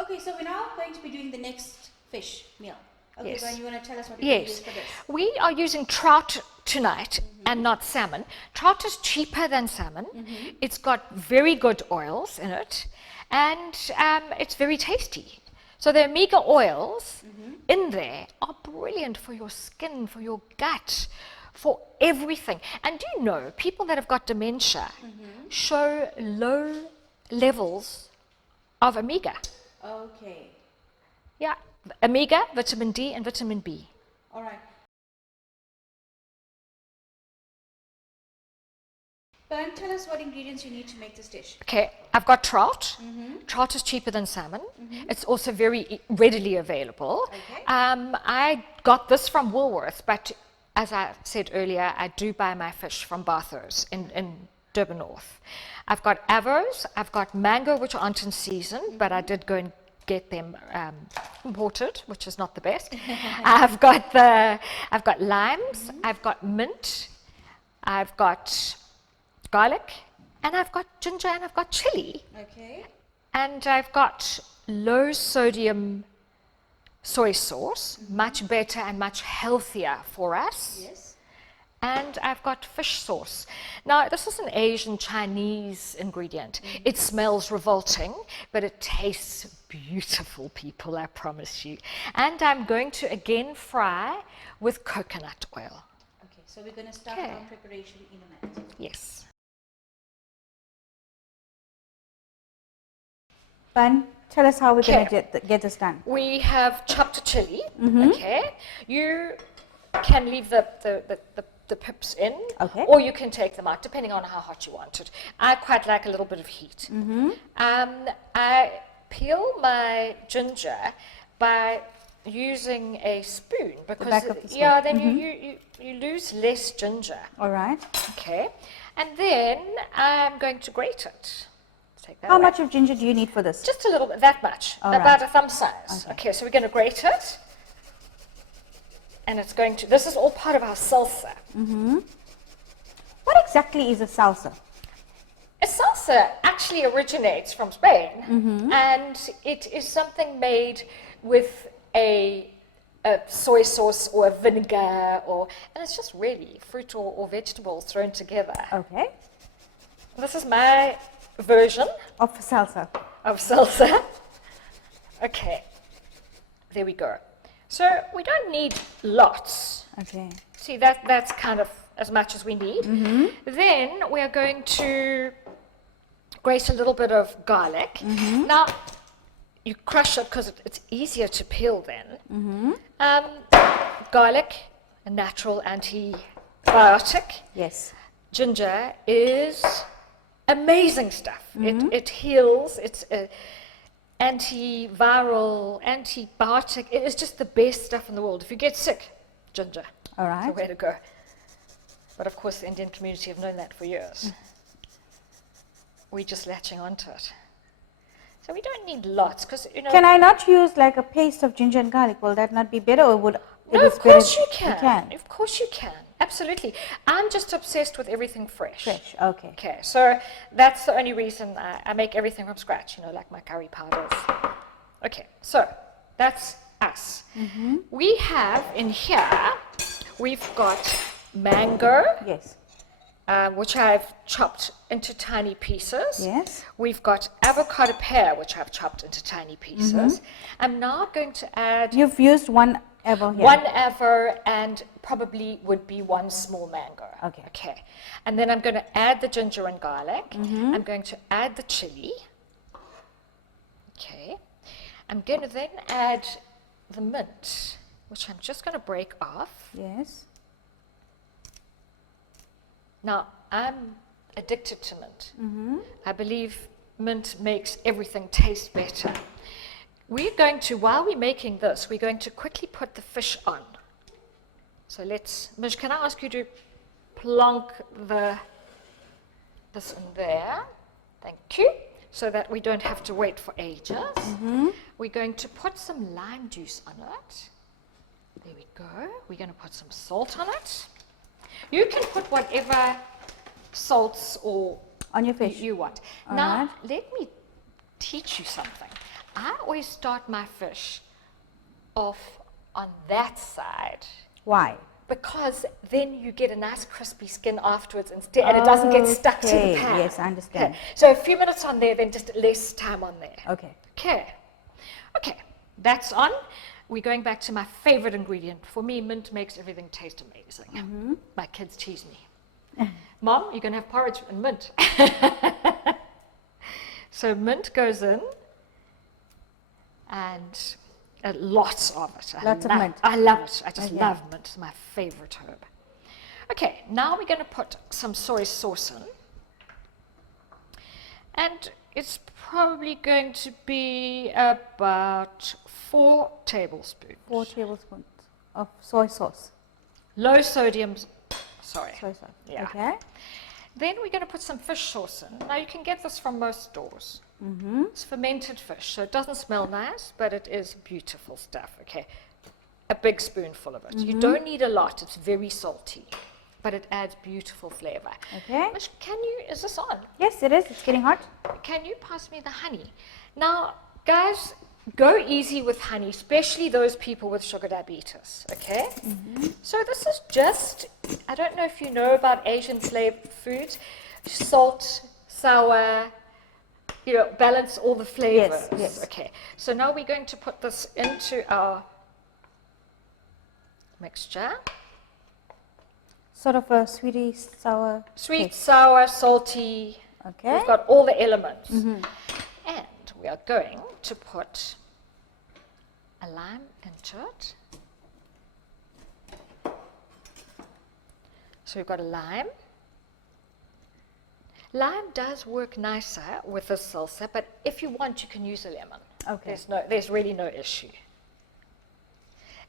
Okay, so we're now going to be doing the next fish meal. Okay, Yes. Brian, you want to tell us what you use for this? We are using trout tonight and not salmon. Trout is cheaper than salmon. It's got very good oils in it, and it's very tasty. So the omega oils in there are brilliant for your skin, for your gut, for everything. And do you know, people that have got dementia show low levels of omega. Okay. Yeah, omega, vitamin D, and vitamin B. All right. Brian, tell us what ingredients you need to make this dish. Okay, I've got trout. Trout is cheaper than salmon. It's also very readily available. Okay. I got this from Woolworths, but as I said earlier, I do buy my fish from Bathurst in Durban North. I've got avos, I've got mango, which aren't in season, but I did go and get them imported, which is not the best. I've got limes, I've got mint, I've got garlic, and I've got ginger, and I've got chili, Okay. and I've got low sodium soy sauce, much better and much healthier for us. Yes. And I've got fish sauce. Now, this is an Asian Chinese ingredient. It smells revolting, but it tastes beautiful, people, I promise you. And I'm going to again fry with coconut oil. Okay, so we're going to start Okay. our preparation in a minute. Yes. Brian, tell us how we're Okay. going to get this done. We have chopped a chili. Okay. You can leave the pips in, Okay. or you can take them out, depending on how hot you want it. I quite like a little bit of heat. I peel my ginger by using a spoon because back of the spoon. yeah, then you lose less ginger. All right. Okay, and then I'm going to grate it. Take that How away. much of ginger do you need for this? Just a little bit, that much, All about right. a thumb size. Okay. Okay, so we're going to grate it. And it's going to, this is all part of our salsa. What exactly is a salsa? A salsa actually originates from Spain, and it is something made with a soy sauce or a vinegar, and it's just really fruit or vegetables thrown together. Okay. This is my version Of salsa. of salsa. Okay, there we go. So we don't need lots. Okay. See, that's kind of as much as we need. Then we're going to grate a little bit of garlic. Now, you crush it because it's easier to peel then. Garlic, a natural antibiotic. Yes. Ginger is amazing stuff. It heals. It's antiviral, antibiotic. It is just the best stuff in the world. If you get sick, ginger. All It's right. the way to go. But of course, the Indian community have known that for years. We're just latching onto it. So we don't need lots because, you know. Can I not use like a paste of ginger and garlic? Will that not be better, or would No, it is of course better? you can. You can. Of course you can. Absolutely. I'm just obsessed with everything fresh. Fresh. Okay. Okay, so that's the only reason I make everything from scratch, you know, like my curry powders. Okay, so that's us. We have in here, we've got mango, Yes. which I've chopped into tiny pieces. Yes. We've got avocado pear, which I've chopped into tiny pieces. I'm now going to add You've used one ever here. one avo and probably would be one small mango. Okay. Okay. And then I'm going to add the ginger and garlic. I'm going to add the chili. Okay. I'm going to then add the mint, which I'm just going to break off. Yes. Now, I'm addicted to mint. I believe mint makes everything taste better. We're going to, while we're making this, we're going to quickly put the fish on. So let's, Mish, can I ask you to plonk this in there? Thank you. So that we don't have to wait for ages. We're going to put some lime juice on it. There we go. We're going to put some salt on it. You can put whatever salts or On your fish. you want. All Now, right. let me teach you something. I always start my fish off on that side Why? because then you get a nice crispy skin afterwards instead, and it doesn't get stuck to the Okay, pan. yes, I understand. Okay. So a few minutes on there, then just less time on there. Okay. Okay, that's on. We're going back to my favorite ingredient. For me, mint makes everything taste amazing. My kids tease me. Mom, you're going to have porridge and mint. So mint goes in, and lots of it. Lots of mint. I love it. I just Okay. love mint. It's my favorite herb. Okay, now we're going to put some soy sauce in. And it's probably going to be about 4 tablespoons. 4 tablespoons of soy sauce. Low sodium, sorry. Soy sauce. Yeah. Okay. Then we're going to put some fish sauce in. Now you can get this from most stores. It's fermented fish, so it doesn't smell nice, but it is beautiful stuff, okay? A big spoonful of it. You don't need a lot, it's very salty, but it adds beautiful flavor. Okay. Mish, is this on? Yes, it is. It's getting hot. Can you pass me the honey? Now, guys, go easy with honey, especially those people with sugar diabetes, okay? So this is just, I don't know if you know about Asian flavored foods, salt, sour, balance all the flavors. Yes. Okay, so now we're going to put this into our mixture. Sort of a sweetie, sour. Sweet, taste. sour, salty. Okay. We've got all the elements. And we are going to put a lime into it. So we've got a lime. Lime does work nicer with this salsa, but if you want, you can use a lemon. Okay. There's really no issue.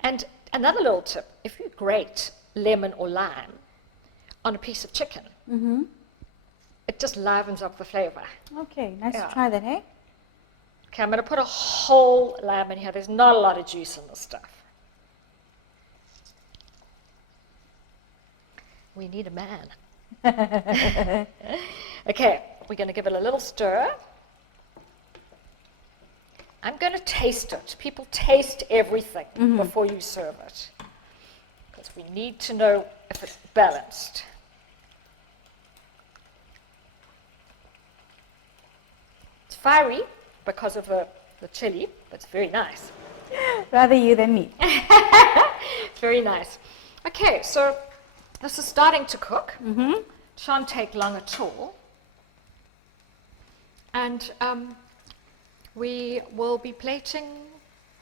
And another little tip, if you grate lemon or lime on a piece of chicken, it just livens up the flavor. Okay, nice Yeah. to try that, hey? Okay, I'm going to put a whole lime in here. There's not a lot of juice in this stuff. We need a man. Okay, we're going to give it a little stir. I'm going to taste it. People taste everything before you serve it, because we need to know if it's balanced. It's fiery because of the chili, but it's very nice. Rather you than me. Very nice. Okay, so this is starting to cook. Shan't take long at all. And we will be plating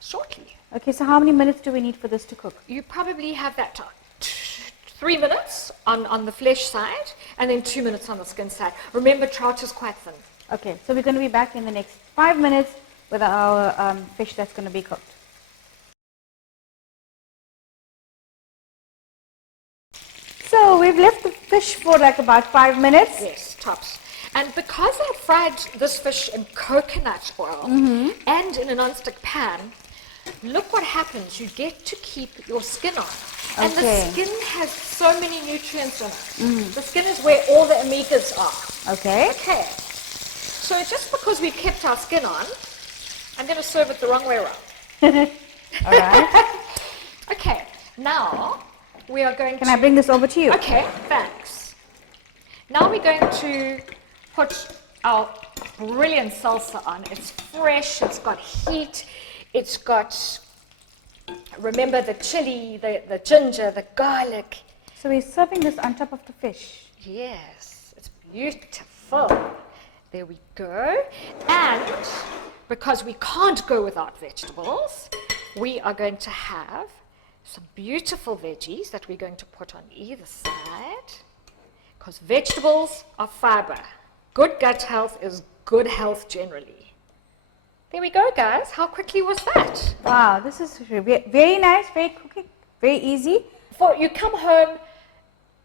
shortly. Okay, so how many minutes do we need for this to cook? You probably have that 3 minutes on the flesh side, and then 2 minutes on the skin side. Remember, trout is quite thin. Okay, so we're going to be back in the next 5 minutes with our fish that's going to be cooked. So we've left the fish for like about 5 minutes. Yes, tops. And because I fried this fish in coconut oil and in a non-stick pan, look what happens. You get to keep your skin on. And Okay. the skin has so many nutrients in it. The skin is where all the omegas are. Okay. Okay. So just because we kept our skin on, I'm going to serve it the wrong way around. All right. Okay. Now we are going Can I bring this over to you? Okay, thanks. Now we're going to put our brilliant salsa on. It's fresh, it's got heat, it's got, remember, the chili, the ginger, the garlic. So we're serving this on top of the fish. Yes, it's beautiful. There we go. And because we can't go without vegetables, we are going to have some beautiful veggies that we're going to put on either side, because vegetables are fiber. Good gut health is good health generally. There we go, guys. How quickly was that? Wow, this is very nice, very cooking, very easy. For you come home,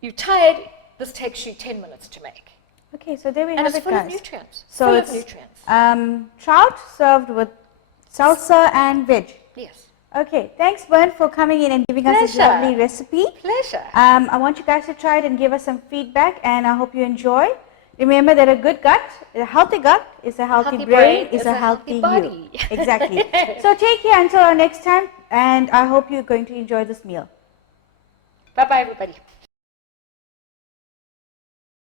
you're tired, this takes you 10 minutes to make. Okay, so there we And have it's it, full of guys. nutrients. So full it's of nutrients. Trout served with salsa and veg. Yes. Okay, thanks, Bern, for coming in and giving us this Pleasure. lovely recipe. Pleasure. I want you guys to try it and give us some feedback, and I hope you enjoy. Remember that a good gut, a healthy gut is a healthy brain, is a healthy body. you. Exactly. So take care until our next time, and I hope you're going to enjoy this meal. Bye-bye, everybody.